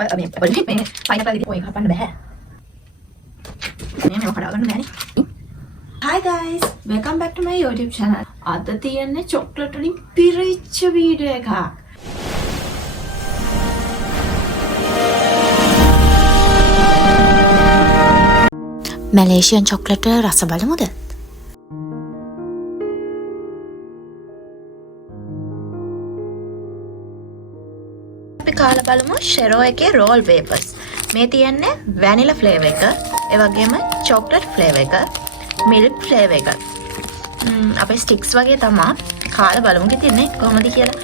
මේ පයිනැපල් විදිහට කොයි කපන්න බෑ. මේව කඩා ගන්න බෑනේ. Hi guys, welcome back to my YouTube channel. අද තියන්නේ චොක්ලට් වලින් පිරිච්ච වීඩියෝ එකක්. මැලේසියන් චොක්ලට් රස බලමුද? අපි කාලා බලමු ෂෙරෝ එකේ රෝල් වේපර්ස්. මේ තියන්නේ වැනිලා ෆ්ලේවර් එක, ඒ වගේම චොක්ලට් ෆ්ලේවර් එක, මිල්ක් ෆ්ලේවර් එක. අපේ ස්ටික්ස් වගේ තමයි. කාලා බලමු තියන්නේ කොහොමද කියලා.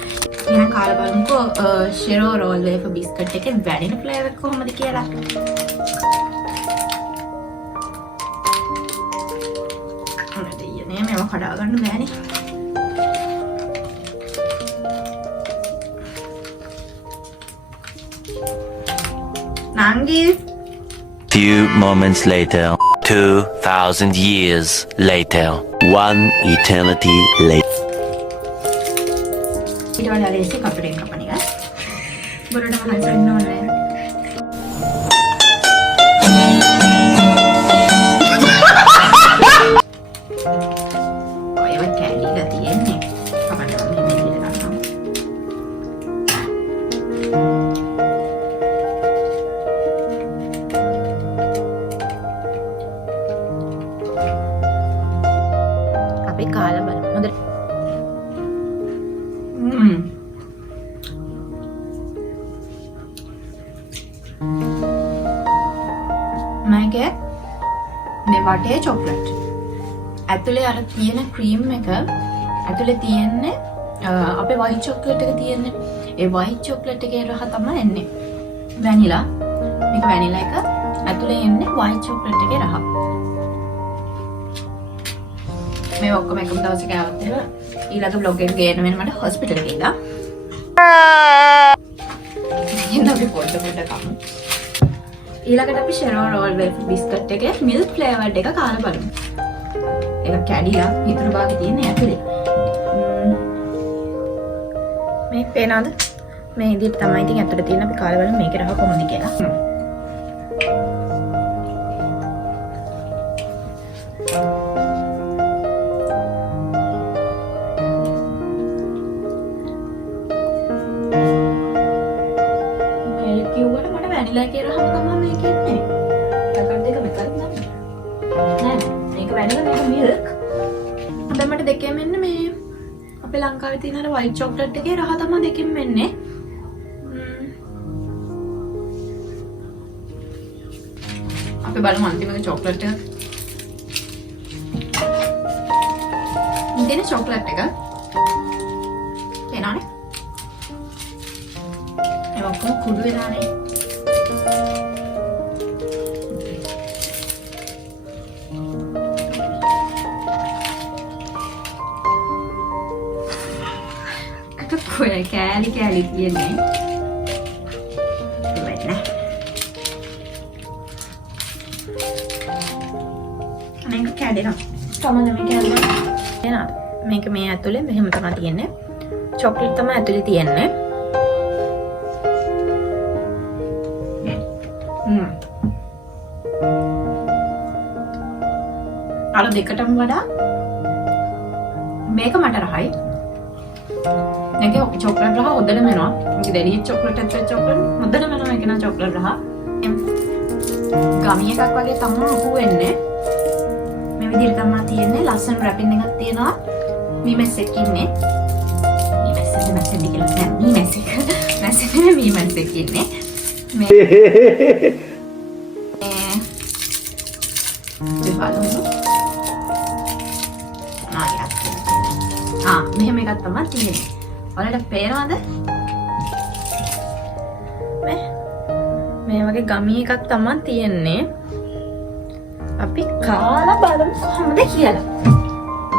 එහෙනම් කාලා බලමුකෝ ෂෙරෝ රෝල් වේපර් බිස්කට් එකේ වැනිලා ෆ්ලේවර් එක කොහොමද කියලා. මේව කඩා ගන්න බෑනේ. නංගි. Few moments later, 2,000 years later, one eternity later. ඊට වඩා ලේසි කපුරෙන් කපන එක. බොරට හංසන්න ඕනේ. අපි කාලා බලමු. හොඳට. මේකේ මේ වටේ චොක්ලට්. ඇතුලේ අර තියෙන ක්‍රීම් එක ඇතුලේ තියෙන්නේ අපේ වයිට් චොක්ලට් එක තියෙන්නේ. ඒ වයිට් චොක්ලට් එකේ රහ තමයි එන්නේ. වැනිලා. මේක වැනිලා එක. ඇතුලේ එන්නේ වයිට් චොක්ලට් එකේ රහ. මේ ඔක්කොම එකම දවසක ආවත් ඊළඟ vlog එක ගේන්න වෙන මට හොස්පිටල් එකේ ඉඳලා. ඉන්න අපි පොඩ කමු. ඊළඟට අපි ෂෙරෝ රෝල් වේෆර් බිස්කට් එකේ මිල්ක් ෆ්ලේවර්ඩ් එක කාලා බලමු. ඒක කැඩිලා ඉතුරු භාගේ තියෙන්නේ ඇතුලේ. මේ පේනවද? මේ විදිහට තමයි ඉතින් ඇතුලේ තියෙන අපි කාලා බලමු මේකේ රහ කොහොමද කියලා. වැනිලා එකේ රහම තමයි මේකේ ඉන්නේ. පැකට් දෙක මෙතන නෑ. මේක වැනිලා මේක මිල්ක්. හැබැයි මට දෙකෙන් මෙන්න මේ අපේ ලංකාවේ තියෙන අර වයිට් චොක්ලට් එකේ රහ තමයි දෙකෙන් මෙන්නේ. අපි බලමු අන්තිම එක චොක්ලට් එක. ඉතින් චොක්ලට් එක. එනවනේ. ඒක ඔක්කොම කුඩු වෙලානේ. කොයි කෑලි කියන්නේ වෙන්න. මේක කැඩෙනවා. කොහොමද මේක කැඩෙනවා? මේක මේ ඇතුලේ මෙහෙම තමයි තියෙන්නේ. චොක්ලට් තමයි ඇතුලේ තියෙන්නේ. අර දෙකටම වඩා මේක මට රහයි. මේකේ චොක්ලට් රහ හොදටම එනවා. මේක දෙලිය චොක්ලට් ඇතුලේ චොක්ලට් හොදටම එනවා. මේක නා චොක්ලට් රහ. ගමි එකක් වගේ තමයි අහු වෙන්නේ. මේ විදිහට තමයි තියෙන්නේ. ලස්සන රැපින් එකක් තියෙනවා. මීමැස්සෙක් ඉන්නේ. මීමැස්සෙක් කියලා නෑ. මීමැස්සෙක්. මැස්සෙක් නෙමෙයි මීමැස්සෙක් ඉන්නේ. මේ මෙහෙම එකක් තමයි තියෙන්නේ. ඔයාලට පේනවද? මේ වගේ ගමි එකක් තමයි තියෙන්නේ. අපි කාලා බලමු කොහොමද කියලා.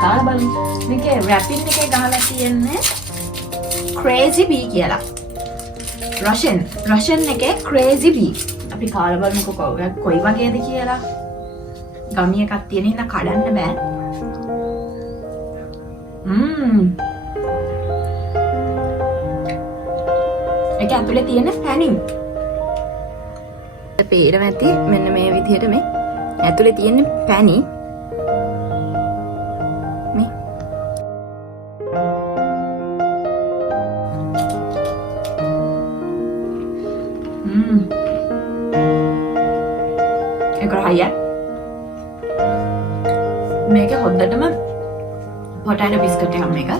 කාලා බලමු. මේකේ රැපින් එකේ ගහලා තියෙන්නේ crazy bee කියලා. රෂන් එකේ crazy bee. අපි කාලා බලමු කොයි වගේද කියලා. ගමි එකක් තියෙන හින්දා කඩන්න බෑ. ඒක ඇතුලේ තියෙන පැනින් පේරම ඇති මෙන්න මේ විදිහට මේ ඇතුලේ තියෙන පැණි මේ ඒක රහය මේක හොද්දටම පොටෑටෝ බිස්කට් එකක් මේක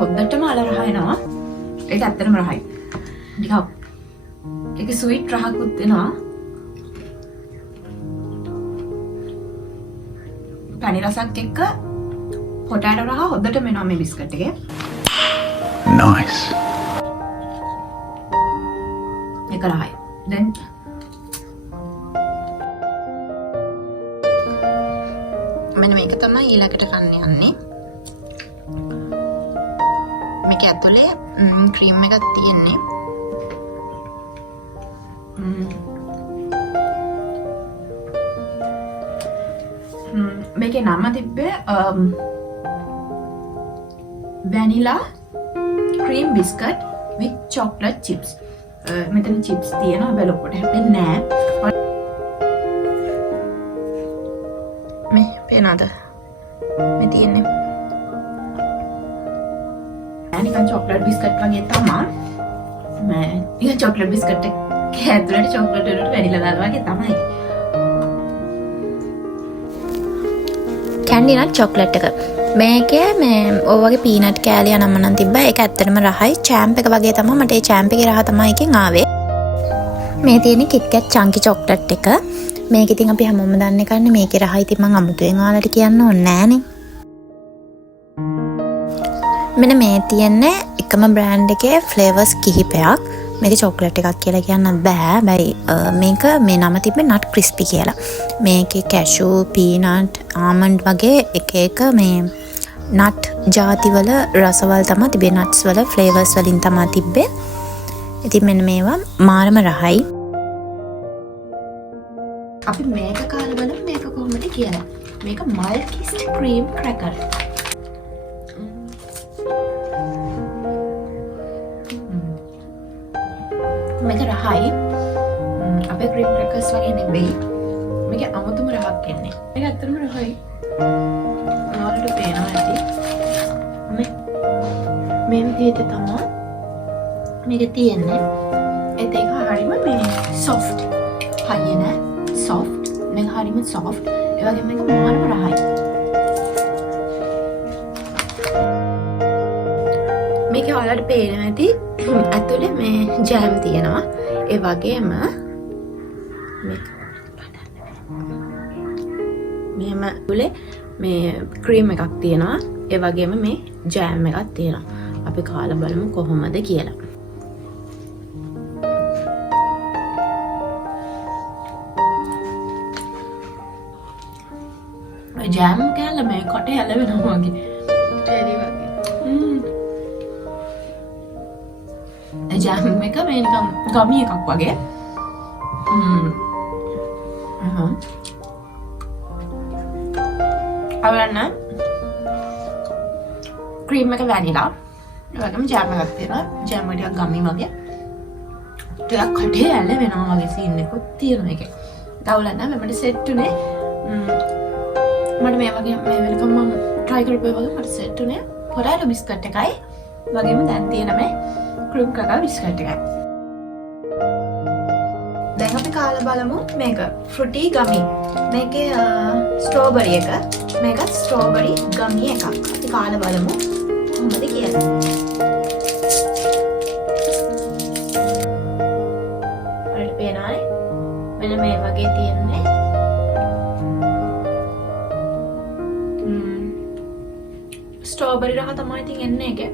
හොද්දටම අල රහයනවා ඒක ඇත්තටම රහයි ටිකක් ඒක ස්වීට් රහකුත් වෙනවා පැණි රසක් එක්ක පොටෑටෝ රහ හොද්දටම එනවා මේ බිස්කට් එකේ Nice. ඒක රහයි දැන් මෙන්න මේක තමයි ඊළඟට කන්න යන්නේ. මේක ඇතුලේ ක්‍රීම් එකක් තියෙන්නේ. මේකේ නම තිබ්බේ vanilla cream biscuit with chocolate chips. මෙතන chips තියෙනවා බලපොට හැබැයි නෑ. මේ පේනවද? මේ තියෙන්නේ. නිකන් chocolate biscuit වගේ තමයි. මේ නිකන් chocolate biscuit එක ඇතුළට chocolate වලට vanilla දාලා වගේ තමයි. කැන්ඩි නට් චොක්ලට් එක. මේකේ මේ ඔය වගේ පීනට් කෑලි යනම නම් තිබ්බා. ඒක ඇත්තටම රහයි. චෑම්ප් එක වගේ තමයි. මට ඒ චෑම්ප් එකේ රහ තමයි එකෙන් ආවේ. මේ තියෙන්නේ KitKat chunky chocolate එක. මේක ඉතින් අපි හැමෝම දන්නේ කන්නේ මේකේ රහ ඉතින් මම අමුතුවෙන් ඔයාලට කියන්න ඕනේ නෑනේ. මෙන්න මේ තියෙන්නේ එකම බ්‍රෑන්ඩ් එකේ ෆ්ලේවර්ස් කිහිපයක්. මේක චොක්ලට් එකක් කියලා කියන්නත් බෑ. හැබැයි මේක මේ නම තිබ්බේ නට් ක්‍රිස්පි කියලා. මේකේ කැෂූ, පීනට්, ආමන්ඩ් වගේ එක එක මේ නට් ಜಾති වල රසවල් තමයි තිබේ. නට්ස් වල ෆ්ලේවර්ස් වලින් තමයි තිබ්බේ. ඉතින් මෙන්න මේවා මාරම රහයි. අපි මේක කාලා බලමු මේක කොහොමද කියලා. මේක Milkist cream cracker. මේක රහයි. අපේ cream crackers වගේ නෙවෙයි. මේක අමුතුම රහක් එන්නේ. මේක ඇත්තටම රහයි. ඔයාලට පේනවා ඇති. මේ විදිහට තමයි මේක තියෙන්නේ. ඒත් ඒක හරියම මේ soft. හයිය නෑ. soft. මේක හරියම soft. ඒ වගේම මේක මාරම රහයි. මේක ඔයාලට පේනවා ඇති. ඇතුලේ මේ ජෑම් තියෙනවා. ඒ වගේම මෙහෙම ඇතුලේ මේ ක්‍රීම් එකක් තියෙනවා. ඒ වගේම මේ ජෑම් එකක් තියෙනවා. අපි කාලා බලමු කොහොමද කියලා. ජෑම් කෑල්ල මේ කොටේ ඇලවෙනවා වගේ. ටෙලි වගේ. ජෑම් එක මේ නිකන් ගමි එකක් වගේ. අවරන්න ක්‍රීම් එක වැනිලා. ඒ වගේම ජෑම් එකක් තියෙනවා. ජෑම් එක ටිකක් ගමි වගේ. ටිකක් කටේ ඇලවෙනවා වගේ සීන් එකක් තියෙනවා මේකේ. දවලන්න මට සෙට් උනේ මට මේ වගේ මේ වෙනකම් මම try කරපුවා වගේ මට සෙට් උනේ පොටෑටෝ බිස්කට් එකයි වගේම දැන් තියෙන මේ ක්‍රීම් ක්‍රැකර් බිස්කට් එකයි. දැන් අපි කාලා බලමු මේක ෆෘටි ගමි. මේකේ ස්ට්‍රෝබරි එක. මේක ස්ට්‍රෝබරි ගමි එකක්. අපි කාලා බලමු කොහොමද කියලා. ඔයාලට පේනවානේ මෙන්න මේ වගේ තියෙන්නේ. ස්ට්‍රෝබරි රහ තමයි ඉතින් එන්නේ ඒකේ.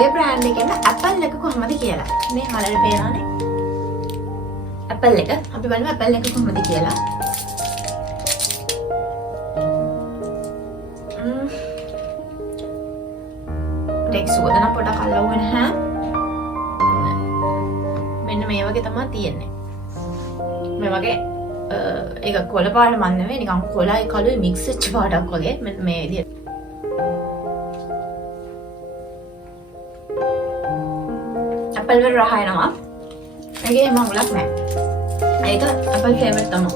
ඒ බ්‍රෑන්ඩ් එකේම ඇපල් එක කොහොමද කියලා. මේ හලල් පේනවානේ. ඇපල් එක. අපි බලමු ඇපල් එක කොහොමද කියලා. ටෙක් සෝදන පොඩක් අල්ලවගෙන හැ. මෙන්න මේ වගේ තමයි තියෙන්නේ. මේ වගේ ඒක කොළ පාට මන් නෙවෙයි නිකන් කොළයි කළුයි මික්ස් වෙච්ච පාටක් වගේ. මෙන්න මේ විදිහට. ඇපල් වල රහ එනවා. ඒකේ එහෙම අඟුලක් නැහැ. ඒක අපේ ෆේවරිට් තමයි.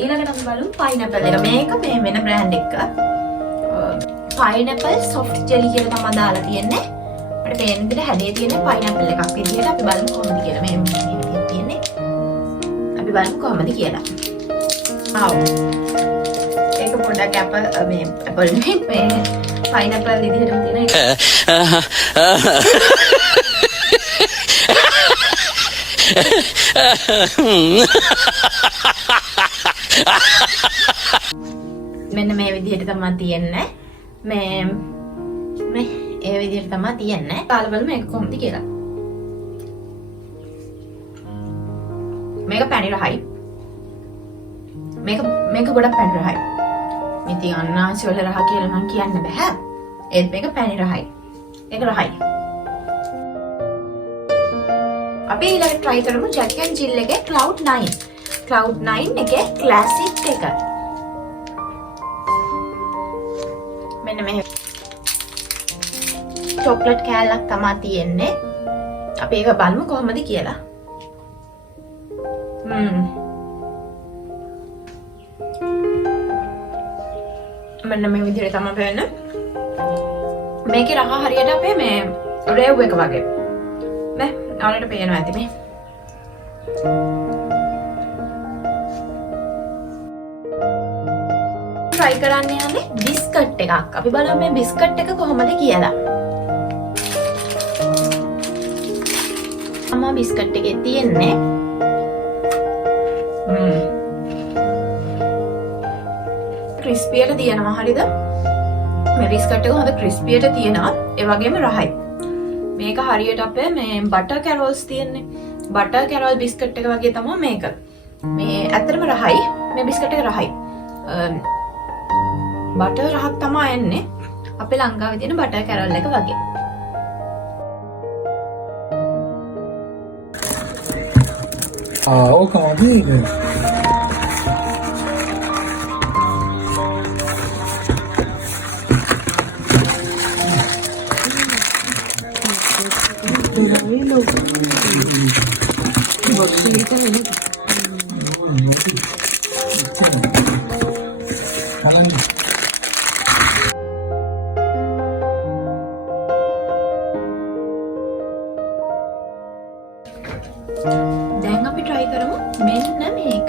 ඊළඟට අපි බලමු පයිනැපල් එක. මේක මේ වෙන බ්‍රෑන්ඩ් එක. පයිනැපල් සොෆ්ට් ජෙලි කියලා තමයි දාලා තියෙන්නේ. අපිට පේන විදිහට හැඩේ තියෙන පයිනැපල් එකක් විදිහට අපි බලමු කොහොමද කියලා. මේ විදිහට තියෙන්නේ. අපි බලමු කොහොමද කියලා. ආව්. ඒක පොඩ්ඩක් ඇපල් මේ පයිනැපල් විදිහටම තියෙන එක. මෙන්න මේ විදිහට තමයි තියෙන්නේ. මේ ඒ විදිහට තමයි තියෙන්නේ. කාලා බලමු මේක කොහොමද කියලා. මේක පැණි රහයි. මේක ගොඩක් පැණි රහයි. මේ තියන අන්නාසි වල රහ කියලා මම කියන්න බෑ. ඒත් මේක පැණි රහයි. ඒක රහයි. අපි ඊළඟට try කරමු Jack and Jill එකේ Cloud9 එකේ classic එක. මෙන්න මේ chocolate කෑල්ලක් තමයි තියෙන්නේ. අපි ඒක බලමු කොහොමද කියලා. මෙන්න මේ විදිහට තමයි වෙන්නේ. මේකේ රහ හරියට අපේ මේ රේව් එක වගේ. නේ ඔයාලට පේනවා ඇති මේ. try කරන්න යන්නේ බිස්කට් එකක්. අපි බලමු මේ බිස්කට් එක කොහොමද කියලා. අම්මා බිස්කට් එකේ තියෙන්නේ ක්‍රිස්පියට තියෙනවා හරිද? මේ බිස්කට් එක හොඳ ක්‍රිස්පියට තියෙනවා. ඒ වගේම රහයි. මේක හරියට අපේ මේ බටර් කැරෝල්ස් තියෙන්නේ. බටර් කැරෝල් බිස්කට් එක වගේ තමයි මේක. මේ ඇත්තටම රහයි. මේ බිස්කට් එක රහයි. බටර් රහක් තමයි එන්නේ. අපේ ලංකාවේ තියෙන බටර් කැරෝල් එක වගේ. ඕක වගේ දැන් අපි try කරමු මෙන්න මේක.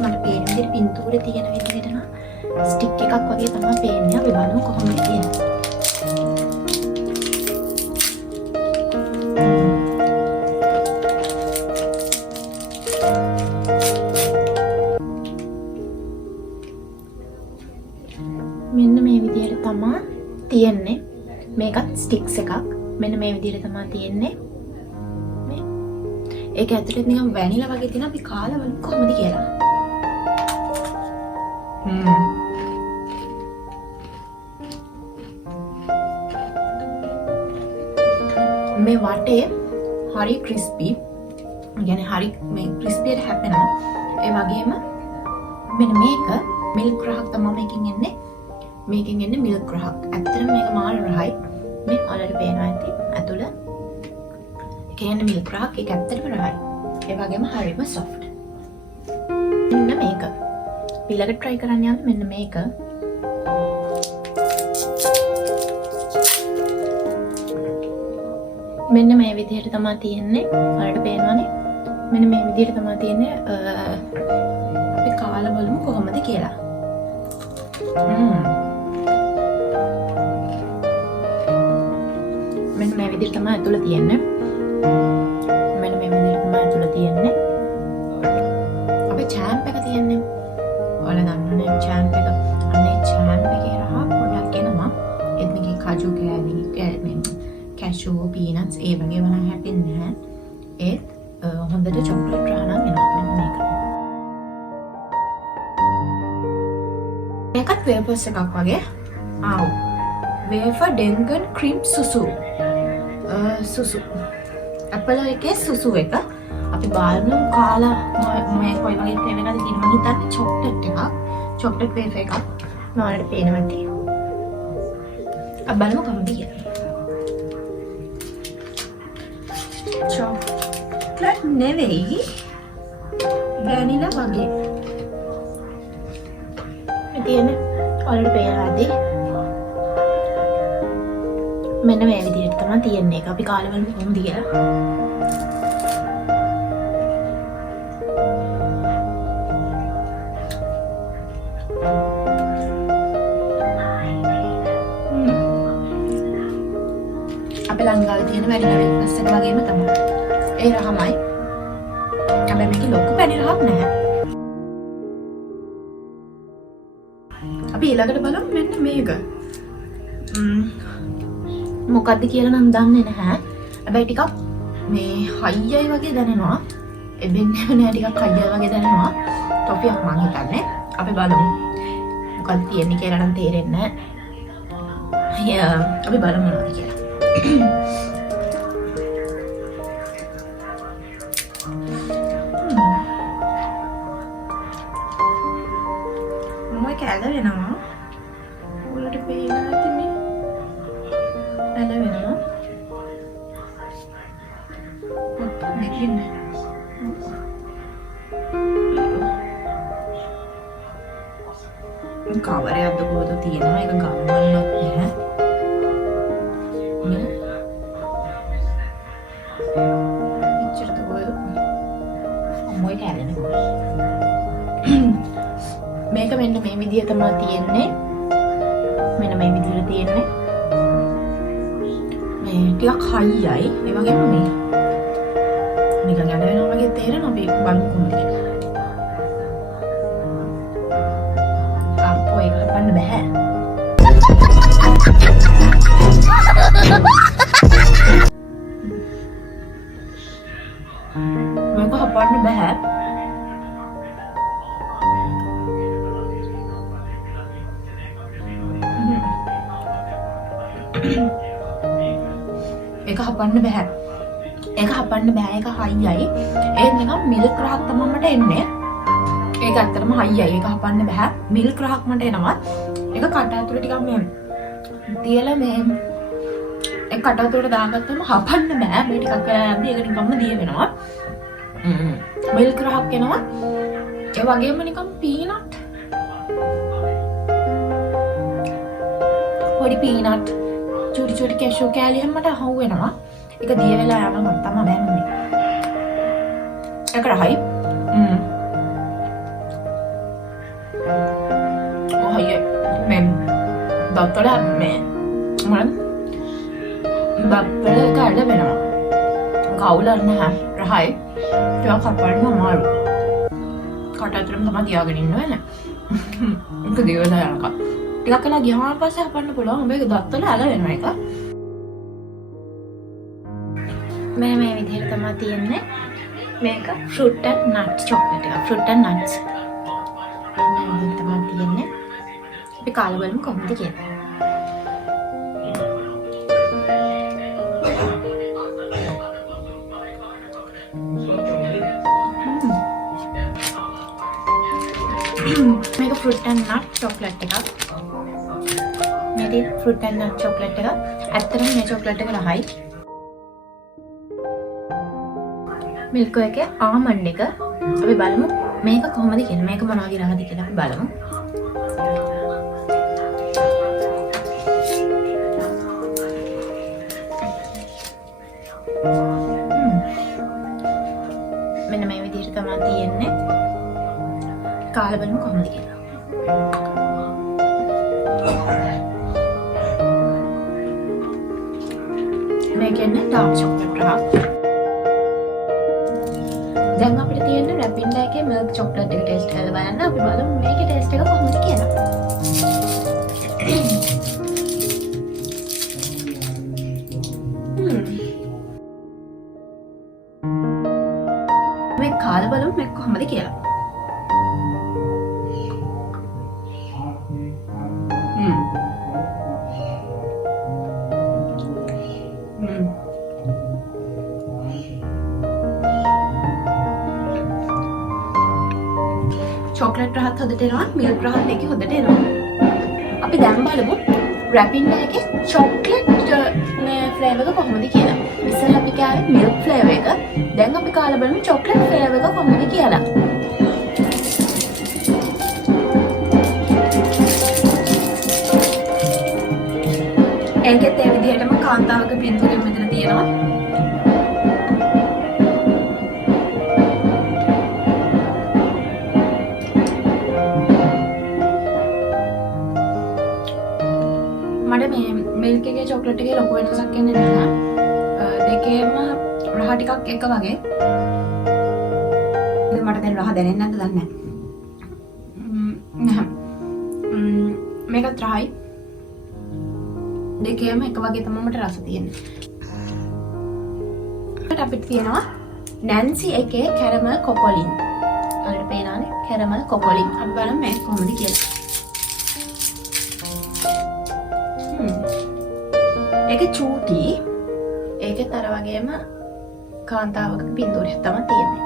මට පේන විදිහට පින්තූරේ තියෙන විදිහට නම් ස්ටික් එකක් වගේ තමයි පේන්නේ. අපි බලමු කොහොමද කියලා. මෙන්න මේ විදිහට තමයි තියෙන්නේ. මේකත් ස්ටික්ස් එකක්. මෙන්න මේ විදිහට තමයි තියෙන්නේ. ඒක ඇතුලේ නිකන් වැනිලා වගේ තියෙන අපි කාලා බලමු කොහොමද කියලා. මේ වටේ හරි ක්‍රිස්පි. يعني හරි මේ ක්‍රිස්පියට හැපෙනවා. ඒ වගේම මෙන්න මේක මිල්ක් රහක් තමයි මේකෙන් එන්නේ. මේකෙන් එන්නේ මිල්ක් රහක්. ඇත්තටම මේක මාල් රහයි. මේ ඔයාලට පේනවා ඇති ඇතුළ කියන්නේ මිල්ක් රහක්. ඒක ඇත්තටම රහයි. ඒ වගේම හරිම සොෆ්ට්. මෙන්න මේක. ඊළඟට try කරන්න යන්න මෙන්න මේක. මෙන්න මේ විදිහට තමයි තියෙන්නේ. ඔයාලට පේනවනේ. මෙන්න මේ විදිහට තමයි තියෙන්නේ. අපි කාලා බලමු කොහොමද කියලා. මෙන්න මේ විදිහට තමයි ඇතුළ තියෙන්නේ. මෙන්න මේ විදිහට තමයි ඇතුළ තියෙන්නේ. අපේ චෑම්ප් එක තියෙන්නේ. ඔයාලා දන්නවනේ චෑම්ප් එක. අනේ චෑම්ප් එකේ රහ පොඩ්ඩක් එනවා. ඒත් මේකේ කජු කෑලි කැෂූ පීනට්ස් ඒ වගේ වල හැපෙන්නේ නැහැ. ඒත් හොඳට චොක්ලට් රහ නම් එනවා. මෙන්න මේක. මේකත් වේෆර්ස් එකක් වගේ. ආව්. වේෆර් ඩෙන්ගන් ක්‍රීම් සුසු. සුසු. ඇපල් එකේ සුසු එක. අපි බලමු කාලා මේ කොයි වගේ ෆ්ලේවර් එකක්ද කියන මම හිතන්නේ චොක්ලට් එකක්. චොක්ලට් වේෆර් එකක්. මම ඔයාලට පේනවා තියෙනවා. අපි බලමු කොහොමද කියලා. නෙවෙයි වැනිලා වගේ. මේ තියෙන ඔයාලට පේනවා ඇති. මෙන්න මේ විදිහට තමයි තියෙන්නේ. ඒක අපි කාලේ වල කොහොමද කියලා. අපේ ලංකාවේ තියෙන වැනිලා වෙනස් එක වගේම තමයි. ඒ රහමයි. හැබැයි මේකේ ලොකු පැණි රහක් නැහැ. අපි ඊළඟට බලමු මෙන්න මේක. මොකක්ද කියලා නම් දන්නේ නැහැ. හැබැයි ටිකක් මේ හයියයි වගේ දැනෙනවා. එබෙන්නේ නෑ ටිකක් හයියයි වගේ දැනෙනවා. ටොෆියක් මං හිතන්නේ. අපි බලමු. මොකක්ද තියෙන්නේ කියලා නම් තේරෙන්නේ නැහැ. අපි බලමු මොනවද කියලා. මොකක් ඇල වෙනවා. උඩට පේනවා ඇති මේ. ඇල වෙනවා. දෙකින්නේ. කවරයක්ද කොහොමද තියෙනවා. ඒක ගම්මන්නත් නැහැ. ඉච්චරද කොහෙද? මොයි කැලෙනවා. මේක මෙන්න මේ විදිය තමයි තියෙන්නේ. මෙන්න මේ විදිහට තියෙන්නේ. මේ ටිකක් හයියයි. ඒ වගේම මේ නිකන් යන වෙනවා වගේ තේරෙනවා. අපි බලමු කොහොමද කියලා. අපෝ ඒක හපන්න බෑ. මේක හපන්න බෑ. ඒක හපන්න බෑ. ඒක හපන්න බෑ. ඒක හයියයි. ඒ නිකන් මිල්ක් රහක් තමයි මට එන්නේ. ඒක ඇත්තටම හයියයි. ඒක හපන්න බෑ. මිල්ක් රහක් මට එනවා. ඒක කට ඇතුලේ ටිකක් මේ තියලා මේ ඒ කට ඇතුලේ දාගත්තම හපන්න බෑ. මේ ටිකක් වෙලා යද්දි ඒක නිකම්ම දිය වෙනවා. මිල්ක් රහක් එනවා. ඒ වගේම නිකන් පීනට්. පොඩි පීනට් චුටි චුටි කැෂු කෑලි හැමකට හවු වෙනවා. ඒක දිය වෙලා යනවා මම තමයි දැනන්නේ. ඒක රහයි. ඔහේ මේ දොස්තර මේ මම බබ්බල කාඩ වෙනවා. කවුලක් නැහැ. රහයි. ටිකක් කපන්න අමාරු. කට ඇතුලෙම තමයි තියාගෙන ඉන්න වෙන්නේ. ඒක දිය වෙලා යනවා. ටිකක් කළා ගියාම පස්සේ හපන්න පුළුවන්. ඔබ ඒක දත්වල ඇල වෙනවා එක. මෙන්න මේ විදිහට තමයි තියෙන්නේ. මේක fruit and nuts chocolate එක. fruit and nuts. මේ විදිහට තමයි තියෙන්නේ. අපි කාලා බලමු කොහොමද කියලා. මේක fruit and nut chocolate එකක්. මේක fruit and nut chocolate එක. ඇත්තටම මේ chocolate එක රහයි. මිල්ක් එකේ ආමන්ඩ් එක අපි බලමු මේක කොහොමද කියලා. මේක මොනවා වගේ රහද කියලා අපි බලමු. මෙන්න මේ විදිහට තමයි තියෙන්නේ. කාලා බලමු කොහොමද කියලා. මේකෙන්නේ ඩාර්ක් චොක්ලට් රහ. දැන් අපිට තියෙන්නේ රැපින්ඩා එකේ මිල්ක් චොක්ලට් එක ටෙස්ට් කරලා බලන්න. අපි බලමු මේකේ ටෙස්ට් එක කොහොමද කියලා. මේ කාලා බලමු මේක කොහොමද කියලා. චොක්ලට් රහත් හොදට එනවා. මිල්ක් රහත් එකේ හොදට එනවා. අපි දැන් බලමු රැපින්ඩා එකේ චොක්ලට් මේ ෆ්ලේවර් එක කොහොමද කියලා. ඉතින් අපි කෑවේ මිල්ක් ෆ්ලේවර් එක. දැන් අපි කාලා බලමු චොක්ලට් ෆ්ලේවර් එක කොහොමද කියලා. ඒකෙත් ඒ විදිහටම කාන්තාවක පින්තූරය මෙතන තියෙනවා. මට මේ මිල්ක් එකේ චොක්ලට් එකේ ලොකු වෙනසක් එන්නේ නැහැ. දෙකේම රහ ටිකක් එක වගේ. මට දැන් රහ දැනෙන්නේ නැද්ද දන්නේ නැහැ. මේකත් රහයි. දෙකේම එක වගේ තමයි මට රස තියෙන්නේ. අපිට තියෙනවා නැන්සි එකේ කැරමල් කොකොලින්. ඔයාලට පේනවානේ කැරමල් කොකොලින්. අපි බලමු මේක කොහොමද කියලා. ඒකේ චූටි ඒකෙත් අර වගේම කාන්තාවක පින්තූරයක් තමයි තියෙන්නේ.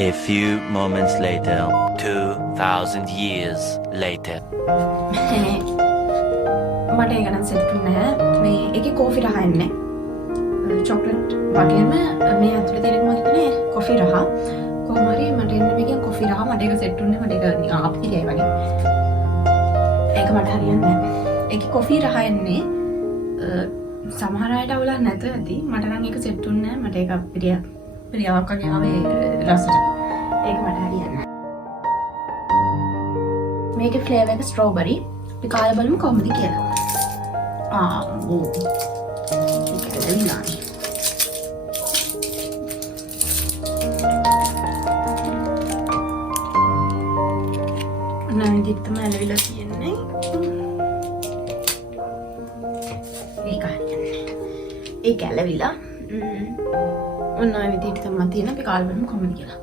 A few moments later, 2,000 years later. මට ඒක නම් සෙට් නැහැ. මේ ඒකේ කෝෆි රහ එන්නේ. චොක්ලට් වගේම මේ ඇතුලේ තියෙන මොකද හිතන්නේ කෝෆි රහ. කොහොම හරි මට එන්නේ මේකෙන් කෝෆි රහ මට ඒක සෙට් උන්නේ මට ඒක නිකන් අපිරියයි වගේ. ඒක මට හරියන්නේ නැහැ. ඒකේ කෝෆි රහ එන්නේ සමහර අයට අවුලක් නැතුව ඇති. මට නම් ඒක සෙට් උන්නේ නැහැ. මට ඒක පිරියාවක් වගේ ආවේ රසට. ඒක මට හරියන්නේ නැහැ. මේකේ ෆ්ලේවර් එක ස්ට්‍රෝබරි. අපි කාලා බලමු කොහොමද කියලා. ඒක දෙවිලානේ. නම් දිත්තම ඇලවිලා තියෙන්නේ. ඒක හරියන්නේ. ඒක ඇලවිලා. ඔන්න ඔය විදිහට තමයි තියෙන. අපි කාලා බලමු කොහොමද කියලා.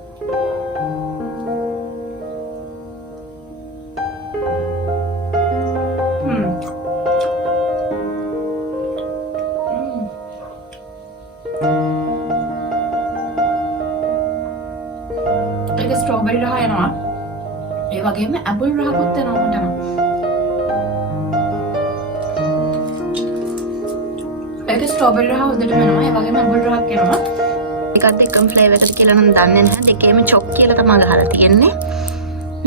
ඒක ස්ට්‍රෝබෙරි රහ යනවා. ඒ වගේම ඇපල් රහකුත් එනවා මට නම්. ඒක ස්ට්‍රෝබෙරි රහ උඩට වෙනවා. ඒ වගේම ඇපල් රහක් එනවා. එකත් එක්කම ෆ්ලේවර් එකද කියලා නම් දන්නේ නැහැ. දෙකේම චොක් කියලා තමයි ගහලා තියෙන්නේ.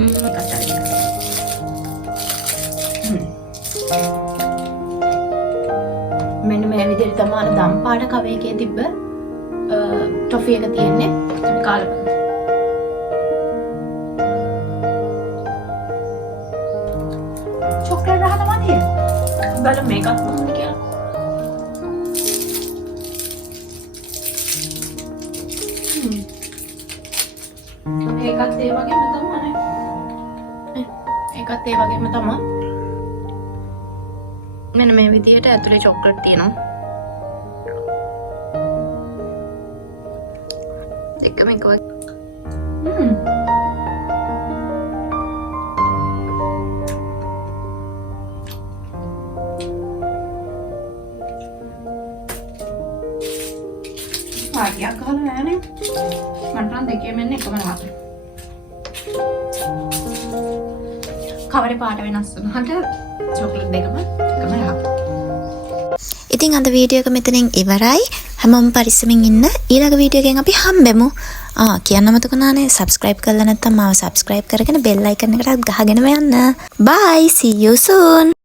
ඒකත් හරියට. මෙන්න මේ විදිහට තමයි අර දම් පාට කවේ එකේ තිබ්බ ටොෆි එක තියෙන්නේ. අපි කාලා බලමු. චොක්ලට් රහ තමයි තියෙන්නේ. බලමු මේකත් කොහොමද කියලා. ඒකත් ඒ වගේම තමයි. ඒකත් ඒ වගේම තමයි. මෙන්න මේ විදිහට ඇතුලේ චොක්ලට් තියෙනවා. දෙකම එක වගේ. පාටියක් ගහලා නැහැ නේ. මට නම් දෙකේම එන්නේ එකම රහ. කවරේ පාට වෙනස් වුණාට චොක්ලට් දෙකම එකම රහ. ඉතින් අද වීඩියෝ එක මෙතනින් ඉවරයි. හැමෝම පරිස්සමින් ඉන්න. ඊළඟ වීඩියෝ එකෙන් අපි හම්බෙමු. කියන්න මතක වුණානේ subscribe කරලා නැත්නම් මාව subscribe කරගෙන bell icon එකටත් ගහගෙනම යන්න. Bye, see you soon.